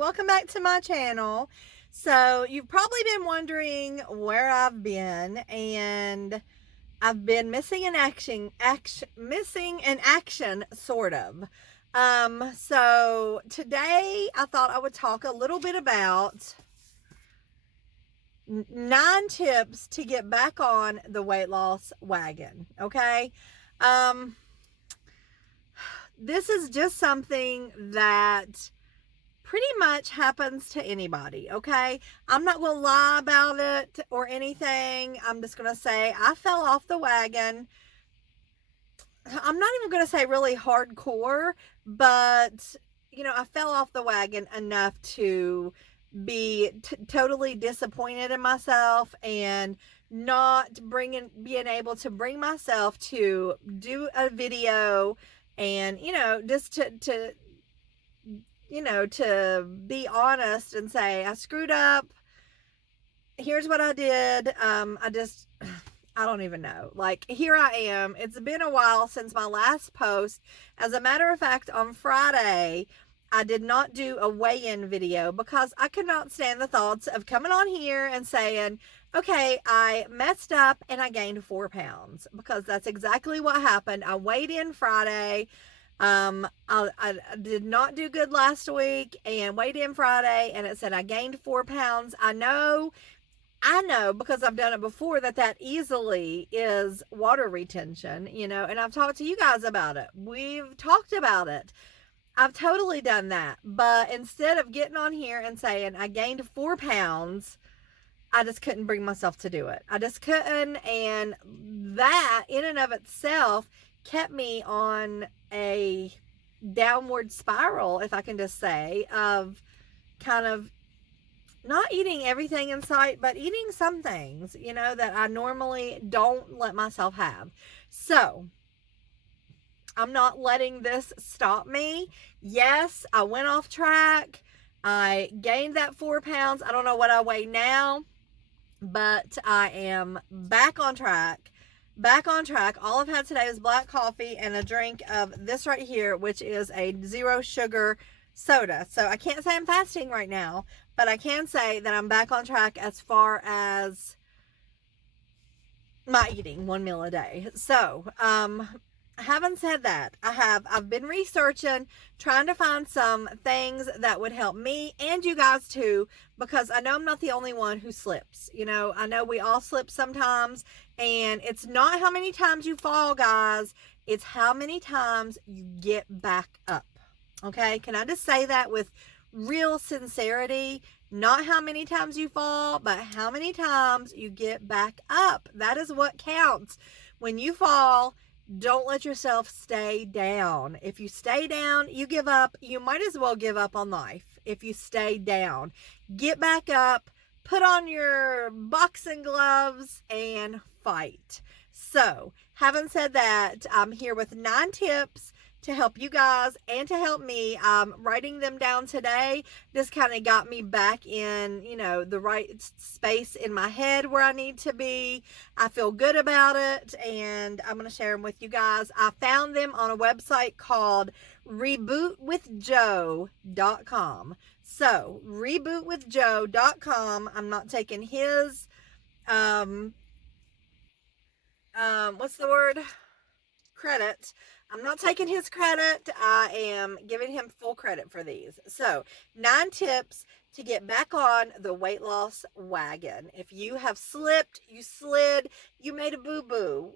welcome back to my channel. So you've probably been wondering where I've been, and I've been missing in action, sort of. So today I thought I would talk a little bit about 9 tips to get back on the weight loss wagon. Okay. This is just something that pretty much happens to anybody, okay? I'm not going to lie about it or anything. I'm just going to say I fell off the wagon. I'm not even going to say really hardcore, but, I fell off the wagon enough to be totally disappointed in myself and not being able to bring myself to do a video and, just to be honest and say, I screwed up. Here's what I did. I don't even know. Like, here I am. It's been a while since my last post. As a matter of fact, on Friday, I did not do a weigh-in video because I could not stand the thoughts of coming on here and saying, okay, I messed up and I gained 4 pounds, because that's exactly what happened. I weighed in Friday. I did not do good last week and weighed in Friday, and it said I gained 4 pounds. I know because I've done it before that easily is water retention, and I've talked to you guys about it. We've talked about it. I've totally done that. But instead of getting on here and saying I gained 4 pounds, I just couldn't bring myself to do it. I just couldn't. And that in and of itself kept me on a downward spiral, if I can just say, of kind of not eating everything in sight, but eating some things, that I normally don't let myself have. So I'm not letting this stop me. Yes, I went off track. I gained that 4 pounds. I don't know what I weigh now, but I am back on track. All I've had today is black coffee and a drink of this right here, which is a 0 sugar soda. So I can't say I'm fasting right now, but I can say that I'm back on track as far as my eating 1 meal a day. So, having said that, I've been researching, trying to find some things that would help me and you guys too, because I know I'm not the only one who slips. I know we all slip sometimes, and it's not how many times you fall, guys. It's how many times you get back up. Okay? Can I just say that with real sincerity? Not how many times you fall, but how many times you get back up. That is what counts. When you fall, don't let yourself stay down. If you stay down, you give up. You might as well give up on life if you stay down. Get back up, put on your boxing gloves, and fight. So, having said that, I'm here with 9 tips to help you guys and to help me. Writing them down today just kind of got me back in, the right space in my head where I need to be. I feel good about it, and I'm going to share them with you guys. I found them on a website called rebootwithjoe.com. So, rebootwithjoe.com. I'm not taking his, what's the word? Credit. I'm not taking his credit. I am giving him full credit for these. So, 9 tips to get back on the weight loss wagon. If you have slipped, you slid, you made a boo-boo,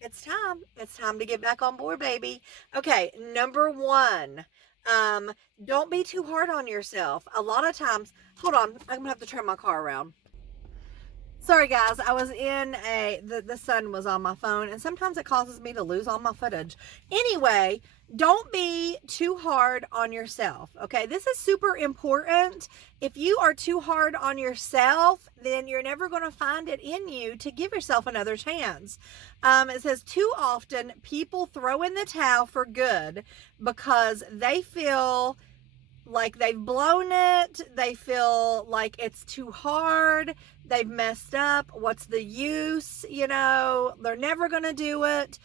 it's time. It's time to get back on board, baby. Okay, number 1. Don't be too hard on yourself. A lot of times, hold on, I'm going to have to turn my car around. Sorry guys, I was in the sun was on my phone, and sometimes it causes me to lose all my footage. Anyway, don't be too hard on yourself, okay? This is super important. If you are too hard on yourself, then you're never going to find it in you to give yourself another chance. It says, too often people throw in the towel for good because they feel like they've blown it. They feel like it's too hard. They've messed up. What's the use? They're never going to do it.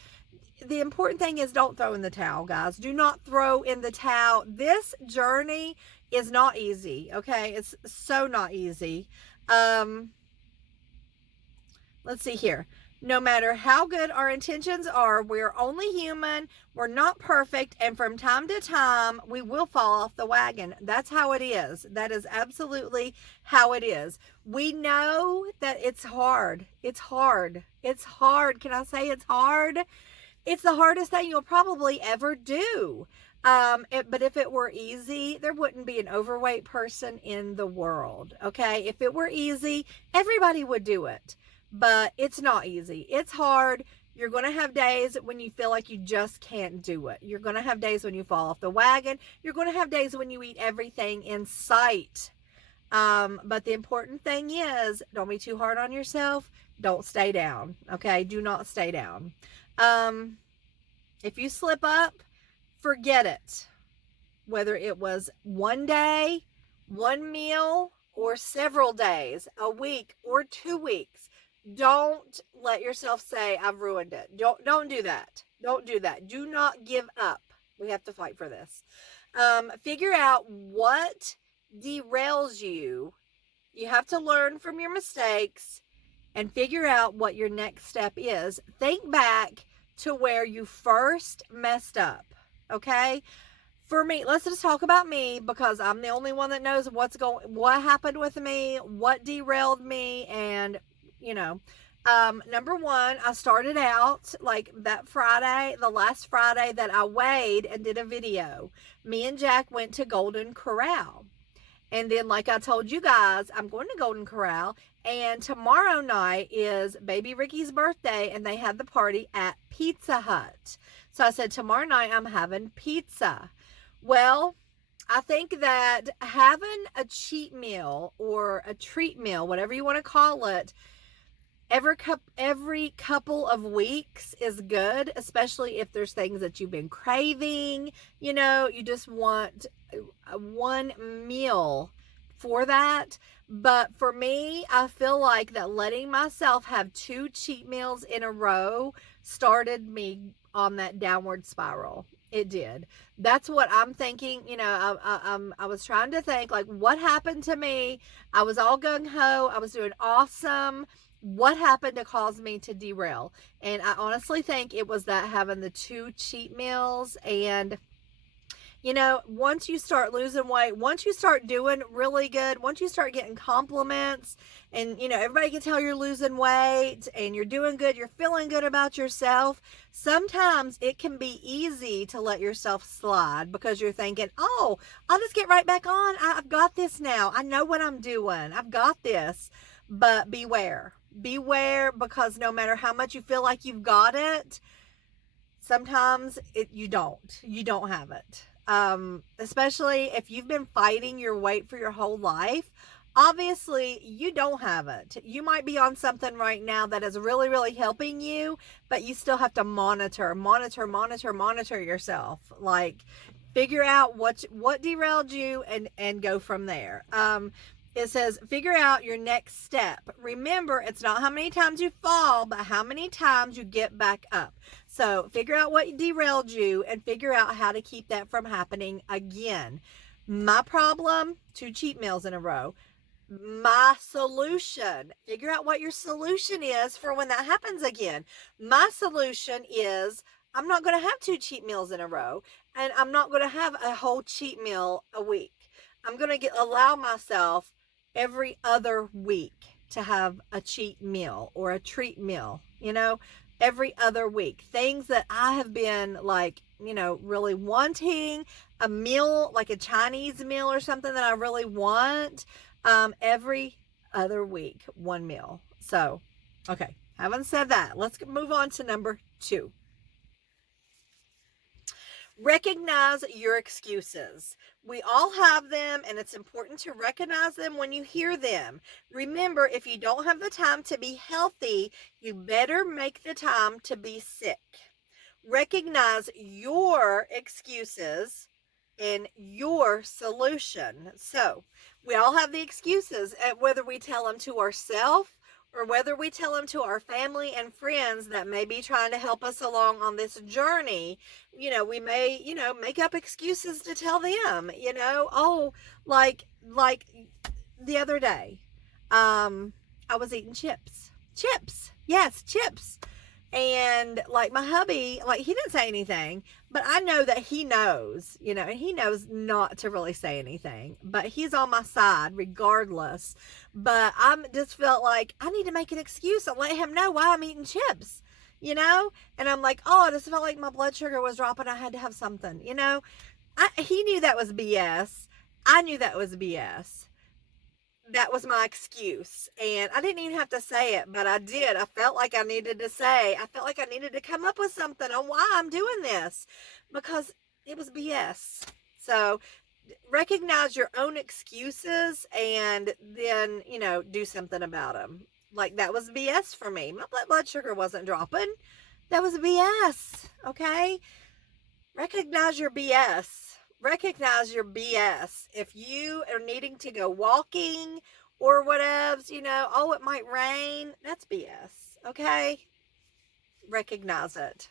the important thing is don't throw in the towel, guys. Do not throw in the towel. This journey is not easy, okay? It's so not easy. Let's see here. No matter how good our intentions are, we're only human. We're not perfect. And from time to time, we will fall off the wagon. That's how it is. That is absolutely how it is. We know that it's hard. It's hard. It's hard. Can I say it's hard? It's the hardest thing you'll probably ever do. But if it were easy, there wouldn't be an overweight person in the world. Okay. If it were easy, everybody would do it. But it's not easy. It's hard. You're going to have days when you feel like you just can't do it. You're going to have days when you fall off the wagon. You're going to have days when you eat everything in sight. But the important thing is, don't be too hard on yourself. Don't stay down. Okay? Do not stay down. If you slip up, forget it. Whether it was one day, one meal, or several days, a week, or 2 weeks. Don't let yourself say, I've ruined it. Don't do that. Don't do that. Do not give up. We have to fight for this. Figure out what derails you. You have to learn from your mistakes and figure out what your next step is. Think back to where you first messed up. Okay? For me, let's just talk about me, because I'm the only one that knows what happened with me, what derailed me, and number one, I started out like that Friday, the last Friday that I weighed and did a video. Me and Jack went to Golden Corral. And then, like I told you guys, I'm going to Golden Corral. And tomorrow night is baby Ricky's birthday, and they had the party at Pizza Hut. So I said, tomorrow night I'm having pizza. Well, I think that having a cheat meal or a treat meal, whatever you want to call it, every couple of weeks is good, especially if there's things that you've been craving. You just want one meal for that. But for me, I feel like that letting myself have 2 cheat meals in a row started me on that downward spiral. It did. That's what I'm thinking. I was trying to think, like, what happened to me? I was all gung-ho. I was doing awesome. What happened to cause me to derail? And I honestly think it was that having the 2 cheat meals. And once you start losing weight, once you start doing really good, once you start getting compliments, and everybody can tell you're losing weight and you're doing good, you're feeling good about yourself, sometimes it can be easy to let yourself slide, because you're thinking, oh, I'll just get right back on. I've got this now. I know what I'm doing. I've got this. But beware, because no matter how much you feel like you've got it, sometimes you don't have it. Especially if you've been fighting your weight for your whole life, obviously you don't have it. You might be on something right now that is really, really helping you, but you still have to monitor yourself. Like, figure out what derailed you and go from there. It says, figure out your next step. Remember, it's not how many times you fall, but how many times you get back up. So figure out what derailed you and figure out how to keep that from happening again. My problem, 2 cheat meals in a row. My solution, figure out what your solution is for when that happens again. My solution is, I'm not going to have 2 cheat meals in a row, and I'm not going to have a whole cheat meal a week. I'm going to allow myself every other week to have a cheat meal or a treat meal, every other week. Things that I have been like, really wanting, a meal, like a Chinese meal or something that I really want, every other week, 1 meal. So, okay, having said that, let's move on to number 2. Recognize your excuses. We all have them, and it's important to recognize them when you hear them. Remember, if you don't have the time to be healthy, you better make the time to be sick. Recognize your excuses and your solution. So, we all have the excuses, whether we tell them to ourselves or whether we tell them to our family and friends that may be trying to help us along on this journey, we may, make up excuses to tell them, oh, like the other day, I was eating chips. Yes, chips. And like my hubby, like he didn't say anything, but I know that he knows, and he knows not to really say anything, but he's on my side regardless. But I'm just felt like I need to make an excuse and let him know why I'm eating chips, and I'm like, oh, I just felt like my blood sugar was dropping. I had to have something, he knew that was BS. I knew that was BS. That was my excuse. And I didn't even have to say it, but I did. I felt like I needed to I felt like I needed to come up with something on why I'm doing this, because it was BS. So recognize your own excuses and then, do something about them. Like that was BS for me. My blood sugar wasn't dropping. That was BS. Okay. Recognize your BS. Recognize your BS. If you are needing to go walking or whatevs, oh, it might rain. That's BS. Okay. Recognize it.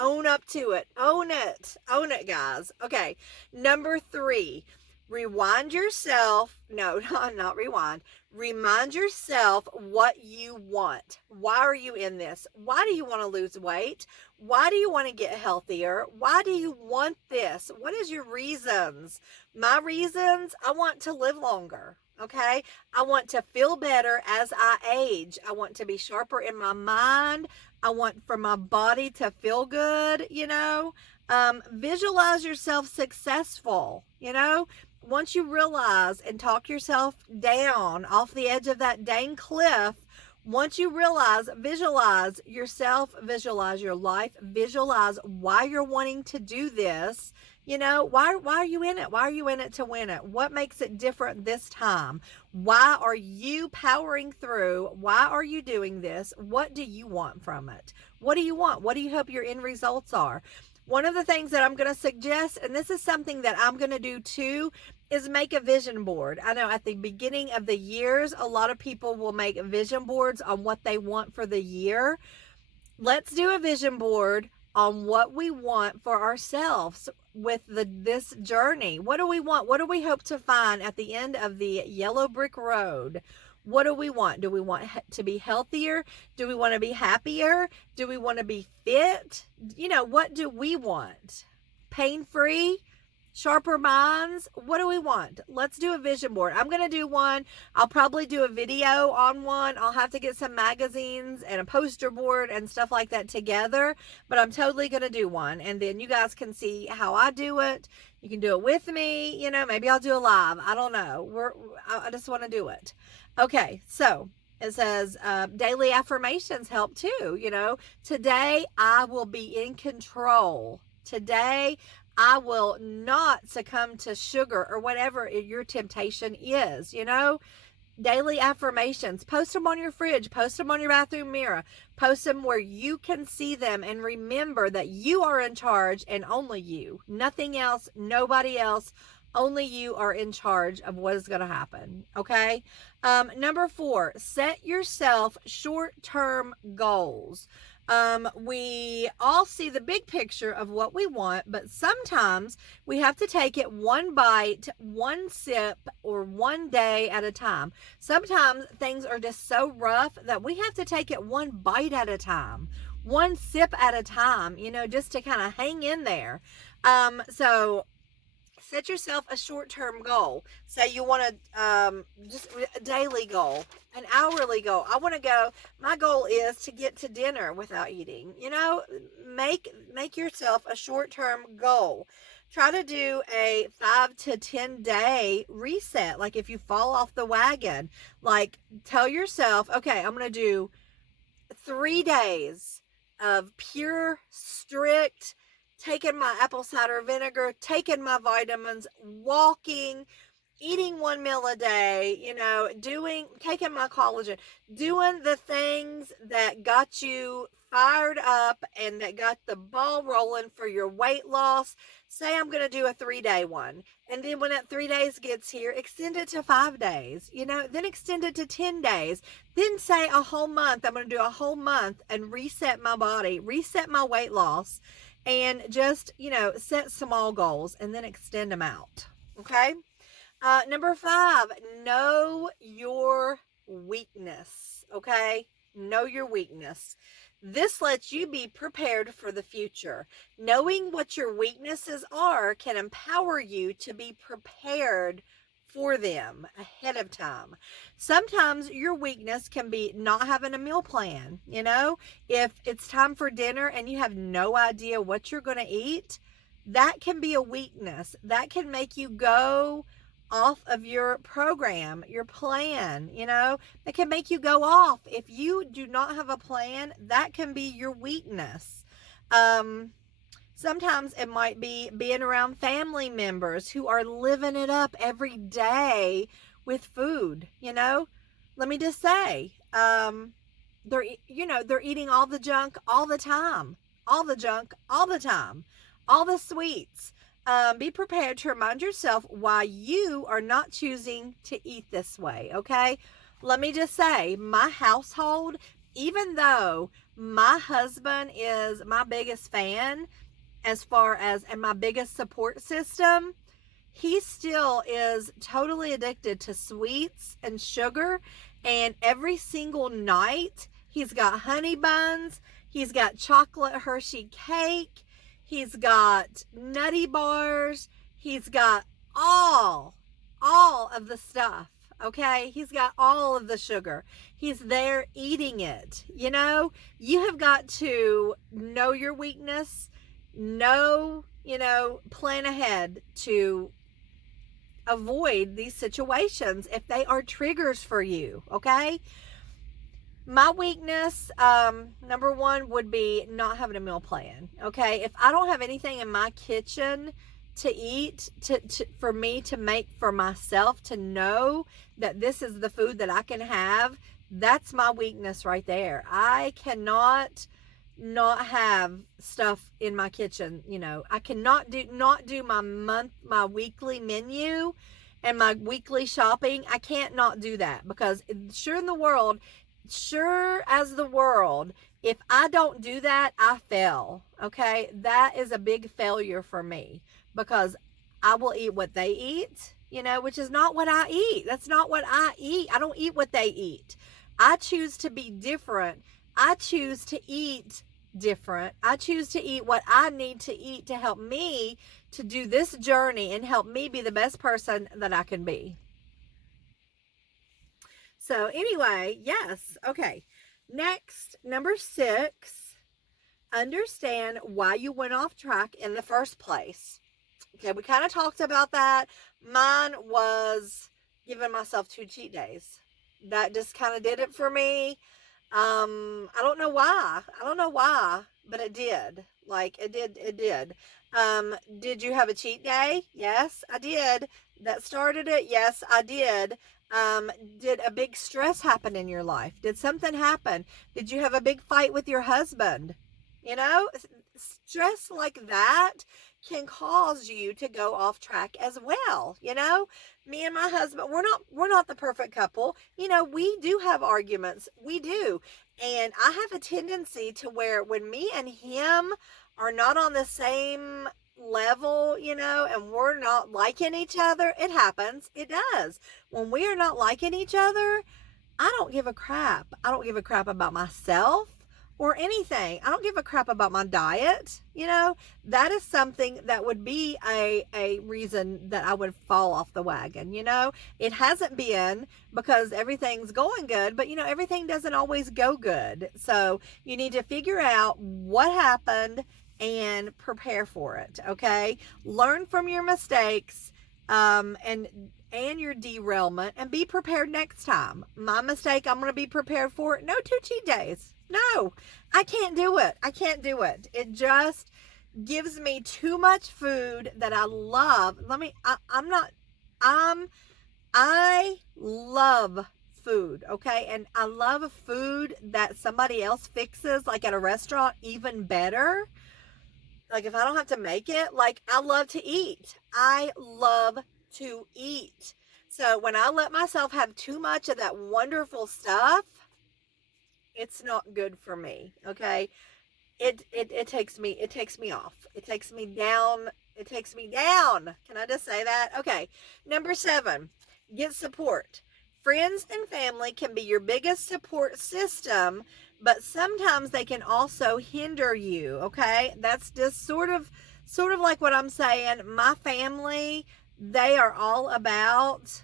Own up to it. Own it. Own it, guys. Okay. Number 3, rewind yourself. No, not rewind. Remind yourself what you want. Why are you in this? Why do you want to lose weight? Why do you want to get healthier? Why do you want this? What is your reasons? My reasons, I want to live longer. Okay. I want to feel better as I age. I want to be sharper in my mind. I want for my body to feel good, visualize yourself successful, once you realize and talk yourself down off the edge of that dang cliff, once you realize, visualize yourself, visualize your life, visualize why you're wanting to do this. Why are you in it? Why are you in it to win it? What makes it different this time? Why are you powering through? Why are you doing this? What do you want from it? What do you want? What do you hope your end results are? One of the things that I'm going to suggest, and this is something that I'm going to do too, is make a vision board. I know at the beginning of the years, a lot of people will make vision boards on what they want for the year. Let's do a vision board on what we want for ourselves with this journey. What do we want? What do we hope to find at the end of the yellow brick road? What do we want? Do we want to be healthier? Do we want to be happier? Do we want to be fit? What do we want? Pain-free? Sharper minds? What do we want? Let's do a vision board. I'm going to do one. I'll probably do a video on one. I'll have to get some magazines and a poster board and stuff like that together, but I'm totally going to do one. And then you guys can see how I do it. You can do it with me. Maybe I'll do a live. I don't know. I just want to do it. Okay. So it says daily affirmations help too. Today I will be in control. Today I will not succumb to sugar or whatever your temptation is, Daily affirmations. Post them on your fridge. Post them on your bathroom mirror. Post them where you can see them and remember that you are in charge and only you. Nothing else, nobody else. Only you are in charge of what is going to happen. Okay. Number 4, set yourself short-term goals. We all see the big picture of what we want, but sometimes we have to take it one bite, one sip, or one day at a time. Sometimes things are just so rough that we have to take it one bite at a time, one sip at a time, just to kind of hang in there. So set yourself a short-term goal. Say you want to just a daily goal, an hourly goal. I want to go, my goal is to get to dinner without eating. Make yourself a short-term goal. Try to do a 5 to 10 day reset. Like if you fall off the wagon, like tell yourself, okay, I'm going to do 3 days of pure, strict, taking my apple cider vinegar, taking my vitamins, walking, eating 1 meal a day, taking my collagen, doing the things that got you fired up and that got the ball rolling for your weight loss, say I'm going to do a 3-day one. And then when that 3 days gets here, extend it to 5 days, then extend it to 10 days. Then say a whole month. I'm going to do a whole month and reset my body, reset my weight loss, and just, set small goals and then extend them out. Okay. Number 5, know your weakness. Okay. Know your weakness. This lets you be prepared for the future. Knowing what your weaknesses are can empower you to be prepared for them ahead of time. Sometimes your weakness can be not having a meal plan. If it's time for dinner and you have no idea what you're going to eat, that can be a weakness. That can make you go off of your program, your plan, that can make you go off. If you do not have a plan, that can be your weakness. Sometimes it might be being around family members who are living it up every day with food. Let me just say, they're eating all the junk all the time, all the junk all the time, all the sweets. Be prepared to remind yourself why you are not choosing to eat this way, okay? Let me just say, my household, even though my husband is my biggest fan and my biggest support system, he still is totally addicted to sweets and sugar. And every single night, he's got honey buns, he's got chocolate Hershey cake, he's got nutty bars. He's got all of the stuff, okay? He's got all of the sugar. He's there eating it. You have got to know your weakness, plan ahead to avoid these situations if they are triggers for you, okay? My weakness, number 1 would be not having a meal plan. Okay. If I don't have anything in my kitchen to eat, for me to make for myself, to know that this is the food that I can have, that's my weakness right there. I cannot not have stuff in my kitchen. I cannot do my weekly menu and my weekly shopping. I can't not do that, because sure as the world, if I don't do that, I fail. Okay. That is a big failure for me, because I will eat what they eat, which is not what I eat. That's not what I eat. I don't eat what they eat. I choose to be different. I choose to eat different. I choose to eat what I need to eat to help me to do this journey and help me be the best person that I can be. So anyway, yes. Okay. Next, number 6, understand why you went off track in the first place. Okay. We kind of talked about that. Mine was giving myself 2 cheat days. That just kind of did it for me. I don't know why, but it did. It did. Did you have a cheat day? Yes, I did. That started it? Yes, I did. Did a big stress happen in your life? Did something happen? Did you have a big fight with your husband? Stress like that can cause you to go off track as well. Me and my husband, we're not the perfect couple. We do have arguments. We do. And I have a tendency to where when me and him are not on the same level, and we're not liking each other, it happens. It does. When we are not liking each other, I don't give a crap. I don't give a crap about myself or anything. I don't give a crap about my diet. That is something that would be a reason that I would fall off the wagon. It hasn't been, because everything's going good, but everything doesn't always go good. So you need to figure out what happened and prepare for it. Okay. Learn from your mistakes, and your derailment, and be prepared next time. My mistake, I'm going to be prepared for it. No 2 cheat days. No, I can't do it. It just gives me too much food that I love. I love food, okay? And I love food that somebody else fixes, like at a restaurant, even better. Like if I don't have to make it, like I love to eat. I love to eat. So when I let myself have too much of that wonderful stuff, it's not good for me, okay? It takes me off. It takes me down. It takes me down. Can I just say that? Okay. Number 7, get support. Friends and family can be your biggest support system, but sometimes they can also hinder you, okay? That's just sort of like what I'm saying. My family, they are all about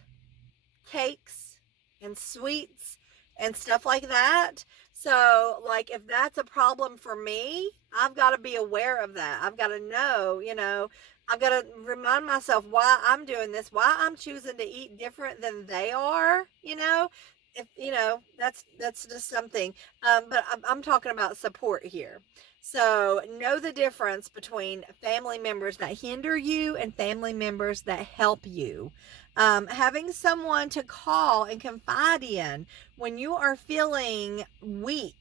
cakes and sweets and stuff like that. So, like, if that's a problem for me, I've got to be aware of that. I've got to know, I've got to remind myself why I'm doing this, why I'm choosing to eat different than they are, if, that's just something. But I'm talking about support here. So know the difference between family members that hinder you and family members that help you. Having someone to call and confide in when you are feeling weak,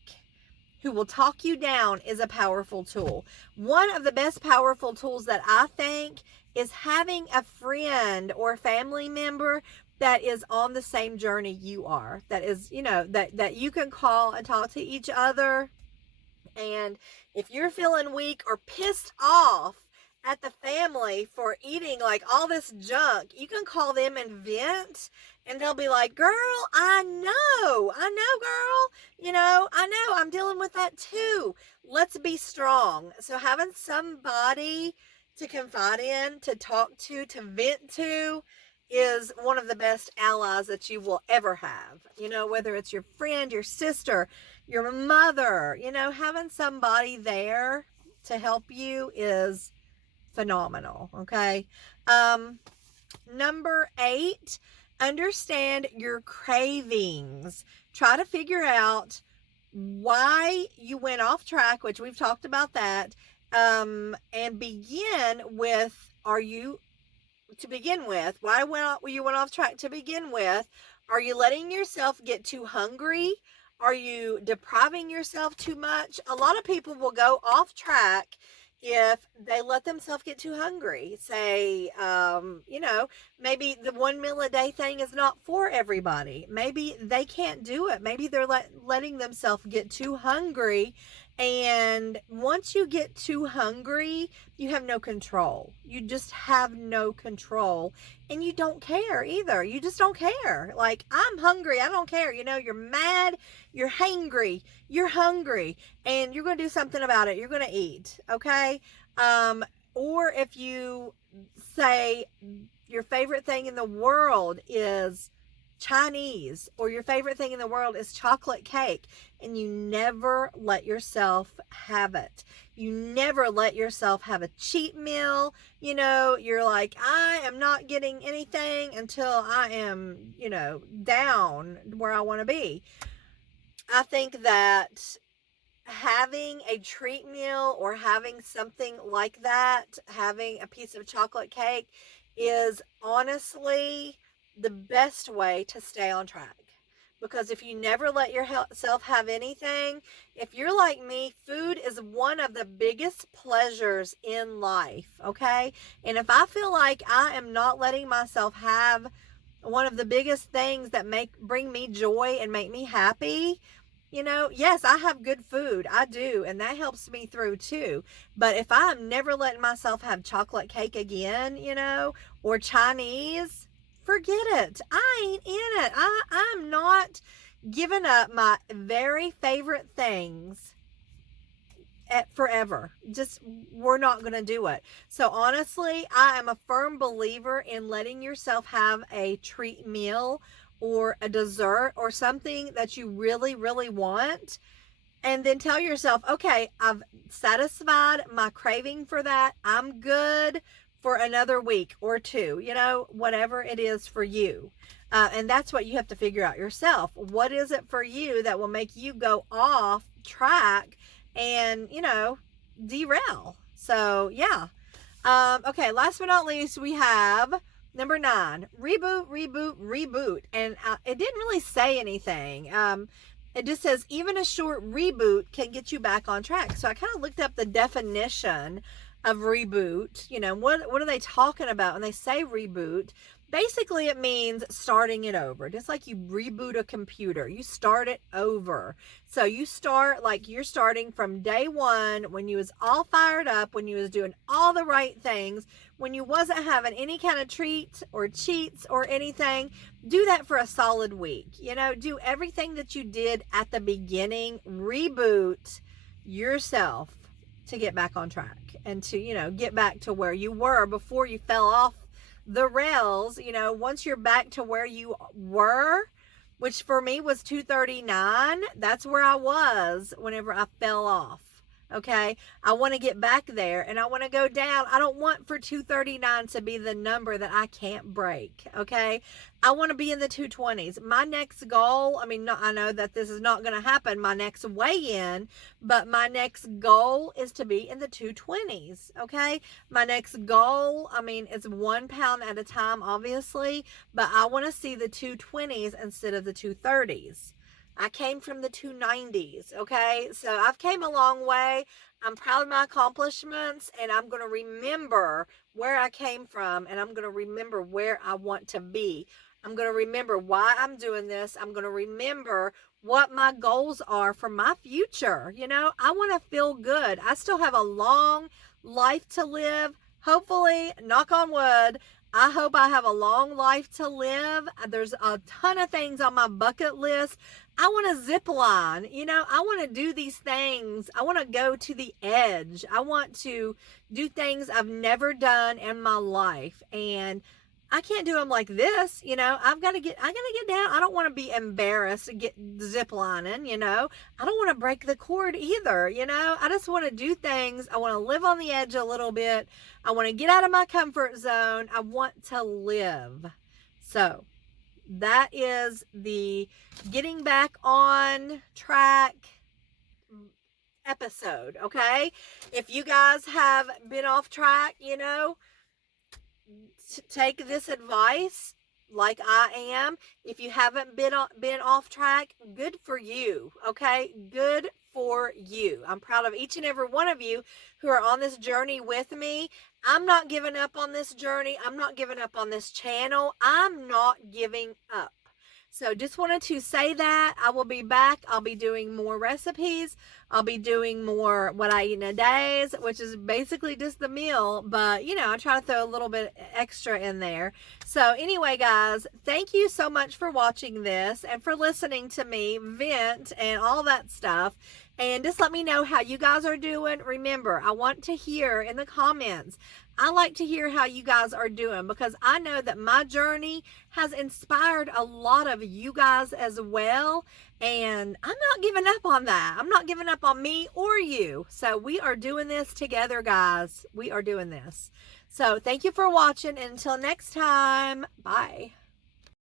who will talk you down, is a powerful tool. One of the best powerful tools that I think is having a friend or family member that is on the same journey you are, that is, that you can call and talk to each other. And if you're feeling weak or pissed off at the family for eating like all this junk, you can call them and vent, and they'll be like, girl, I know, girl, I know, I'm dealing with that too. Let's be strong. So having somebody to confide in, to talk to vent to, is one of the best allies that you will ever have. Whether it's your friend, your sister, your mother, having somebody there to help you is phenomenal. Okay. Number 8, understand your cravings. Try to figure out why you went off track, which we've talked about that. And begin with, why you went off track to begin with. Are you letting yourself get too hungry? Are you depriving yourself too much? A lot of people will go off track if they let themselves get too hungry. Say, maybe the 1 meal a day thing is not for everybody. Maybe they can't do it. Maybe they're letting themselves get too hungry. And once you get too hungry, you have no control. You just have no control. And you don't care either. You just don't care. Like, I'm hungry. I don't care. You're mad. You're hangry. You're hungry. And you're going to do something about it. You're going to eat. Okay? Or if you say your favorite thing in the world is Chinese, or your favorite thing in the world is chocolate cake, and you never let yourself have it. You never let yourself have a cheat meal. You're like, I am not getting anything until I am, down where I want to be. I think that having a treat meal or having something like that, having a piece of chocolate cake, is honestly the best way to stay on track. Because if you never let yourself have anything, if you're like me, food is one of the biggest pleasures in life, okay? And if I feel like I am not letting myself have one of the biggest things that bring me joy and make me happy, yes, I have good food. I do. And that helps me through too. But if I'm never letting myself have chocolate cake again, or Chinese, forget it. I ain't in it. I'm not giving up my very favorite things forever. We're not going to do it. So honestly, I am a firm believer in letting yourself have a treat meal or a dessert or something that you really, really want. And then tell yourself, okay, I've satisfied my craving for that. I'm good for another week or two, whatever it is for you. And that's what you have to figure out yourself. What is it for you that will make you go off track and, derail? So, yeah. Okay, last but not least, we have Number 9, reboot, reboot, reboot. And it didn't really say anything. It just says even a short reboot can get you back on track. So I kind of looked up the definition of reboot. You know, what are they talking about when they say reboot? Basically, it means starting it over. Just like you reboot a computer, you start it over. So you start like you're starting from day one, when you was all fired up, when you was doing all the right things, when you wasn't having any kind of treats or cheats or anything. Do that for a solid week. You know, do everything that you did at the beginning. Reboot yourself to get back on track and to, you know, get back to where you were before you fell off the rails. You know, once you're back to where you were, which for me was 239, that's where I was whenever I fell off. Okay, I want to get back there and I want to go down. I don't want for 239 to be the number that I can't break. Okay, I want to be in the 220s. My next goal, I mean, I know that this is not going to happen, my next weigh-in, but my next goal is to be in the 220s. Okay, my next goal, I mean, it's 1 pound at a time, obviously, but I want to see the 220s instead of the 230s. I came from the 290s, okay? So I've came a long way. I'm proud of my accomplishments, and I'm going to remember where I came from, and I'm going to remember where I want to be. I'm going to remember why I'm doing this. I'm going to remember what my goals are for my future. You know, I want to feel good. I still have a long life to live. Hopefully, knock on wood, I hope I have a long life to live. There's a ton of things on my bucket list. I want to zip line. You know, I want to do these things. I want to go to the edge. I want to do things I've never done in my life. And I can't do them like this. You know, I got to get down. I don't want to be embarrassed to get zip lining, you know. I don't want to break the cord either, you know. I just want to do things. I want to live on the edge a little bit. I want to get out of my comfort zone. I want to live. So that is the getting back on track episode, okay? If you guys have been off track, you know, take this advice like I am. If you haven't been off track, good for you, okay? Good for you. I'm proud of each and every one of you who are on this journey with me. I'm not giving up on this journey. I'm not giving up on this channel. I'm not giving up. So just wanted to say that. I will be back. I'll be doing more recipes. I'll be doing more what I eat in a day, which is basically just the meal. But, you know, I try to throw a little bit extra in there. So anyway, guys, thank you so much for watching this and for listening to me vent and all that stuff. And just let me know how you guys are doing. Remember, I want to hear in the comments. I like to hear how you guys are doing because I know that my journey has inspired a lot of you guys as well. And I'm not giving up on that. I'm not giving up on me or you. So we are doing this together, guys. We are doing this. So thank you for watching. And until next time, bye.